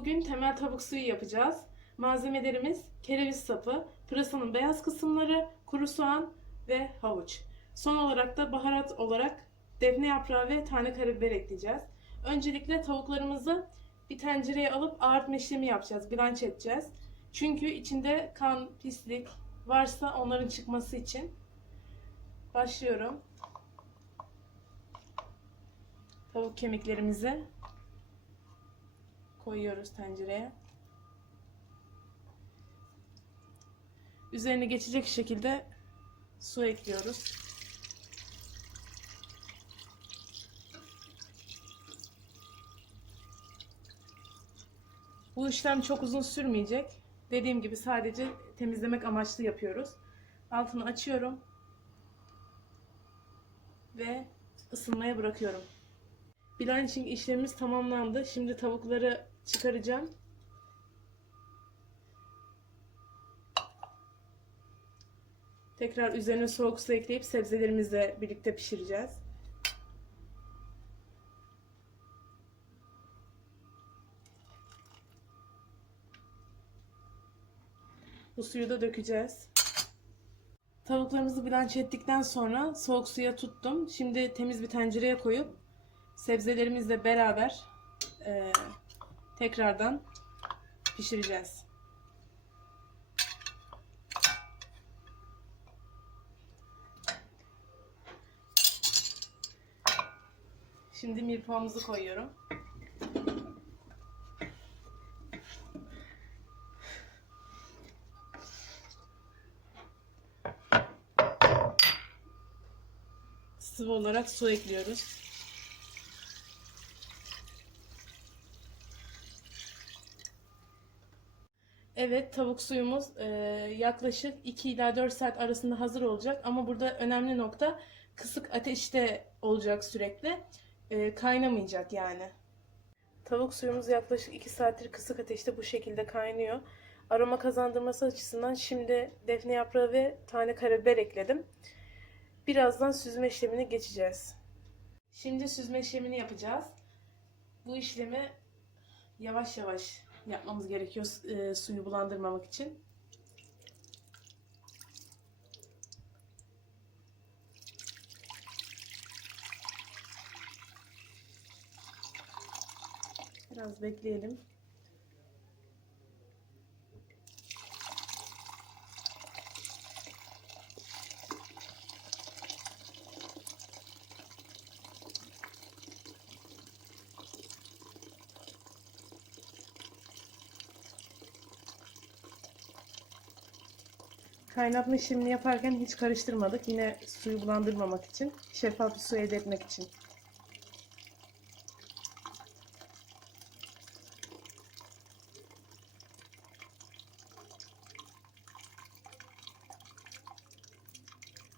Bugün temel tavuk suyu yapacağız. Malzemelerimiz kereviz sapı, pırasanın beyaz kısımları, kuru soğan ve havuç. Son olarak da baharat olarak defne yaprağı ve tane karabiber ekleyeceğiz. Öncelikle tavuklarımızı bir tencereye alıp ağartma işlemi yapacağız, blanç edeceğiz. Çünkü içinde kan, pislik varsa onların çıkması için. Başlıyorum. Tavuk kemiklerimizi koyuyoruz tencereye. Üzerine geçecek şekilde su ekliyoruz. Bu işlem çok uzun sürmeyecek. Dediğim gibi sadece temizlemek amaçlı yapıyoruz. Altını açıyorum ve ısınmaya bırakıyorum. Blanching işlemimiz tamamlandı. Şimdi tavukları çıkaracağım. Tekrar üzerine soğuk su ekleyip sebzelerimizle birlikte pişireceğiz. Bu suyu da dökeceğiz. Tavuklarımızı blanch ettikten sonra soğuk suya tuttum. Şimdi temiz bir tencereye koyup sebzelerimizle beraber tekrardan pişireceğiz. Şimdi mirpağımızı koyuyorum. Sıvı olarak su ekliyoruz. Evet, tavuk suyumuz e, yaklaşık 2 ila 4 saat arasında hazır olacak. Ama burada önemli nokta kısık ateşte olacak sürekli. E, kaynamayacak yani. Tavuk suyumuz yaklaşık 2 saattir kısık ateşte bu şekilde kaynıyor. Aroma kazandırması açısından şimdi defne yaprağı ve tane karabiber ekledim. Birazdan süzme işlemine geçeceğiz. Şimdi süzme işlemini yapacağız. Bu işlemi yavaş yavaş yapmamız gerekiyor e, suyu bulandırmamak için. Biraz bekleyelim. Kaynatma işlemini yaparken hiç karıştırmadık. Yine suyu bulandırmamak için, şeffaf bir su elde etmek için.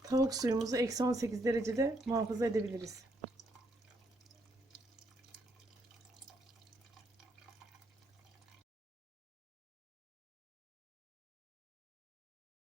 Tavuk suyumuzu eksi 18 derecede muhafaza edebiliriz.